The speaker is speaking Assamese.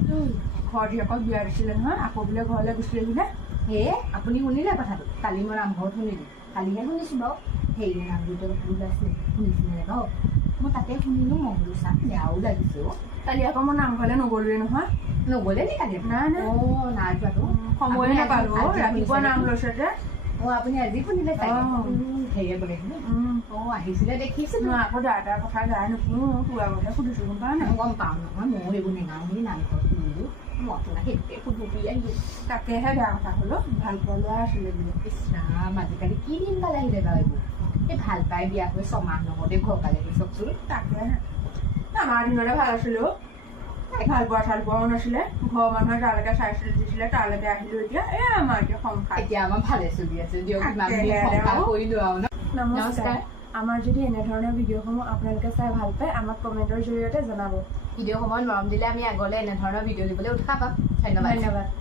ঘৰ জীয়েকক বিয়া দিছিলে নহয়, আকৌ বোলে ঘৰলৈ গুচি আহিলে। আপুনি শুনিলে কথাটো? কালি মই নামঘৰত শুনিলোঁ, কালিহে শুনিছোঁ বাৰু। হেৰি নামঘৰটো ওলাইছে, শুনিছিলে বাৰু। মই তাতে শুনিলোঁ, মই বোলো চাম, বেয়াও লাগিছে অ'। কালি আকৌ মই নামঘৰলৈ নগ'লোৱে নহয়। নগ'লে নি কালি? নাই নাই, নাই যোৱাটো সময়ে নাপালোঁ অ', ৰাতিপুৱা নাম লৈছে যে। আপুনি আজি শুনিলে চাগে? হেৰিয়ে ক'লে আহিছিলে দেখিছিলোঁ। মই আকৌ দাদাৰ কথা গাই নুশুনো, তোৰ আগতে সুধিছোঁ গম পাৱ নাই? গম পাওঁ নহয়, ময়ো এইবোৰ নেগাওঁ বুলি নামঘৰত শুনিলোঁ। মই আপোনাক সেইটোকে সুধো বুলি আহিলোঁ। তাকেহে বেয়া কথা হ'ল অ', ভাল পোৱা ল'ৰা আছিলে বোলে। ইছ ৰাম, আজিকালি কি দিন কাল আহিলে বাৰু এইবোৰ? এই ভাল পাই বিয়া হৈ ছমাহ নহওঁতে ঘৰ পালেহি চাওকচোন। তাকেহে আমাৰ দিনতে ভাল আছিলে অ', ভাল পোৱা চাল পোৱাও নাছিলে, ঘৰৰ মানুহে তালৈকে চাইছিলে দিছিলে, তালৈকে আহিলোঁ এতিয়া আমাৰ এতিয়া সংসাৰ। এতিয়া আমাৰ ভালে চলি আছে দিয়ক, ইমান দিন সংসাৰ কৰিলোঁ আৰু ন। নমস্কাৰ। আমাৰ যদি এনেধৰণৰ ভিডিঅ'সমূহ আপোনালোকে চাই ভাল পায়, আমাক কমেণ্টৰ জৰিয়তে জনাব। ভিডিঅ' সময়ত মৰম দিলে আমি আগলৈ এনেধৰণৰ ভিডিঅ' দিবলৈ উৎসাহ পাম। ধন্যবাদ।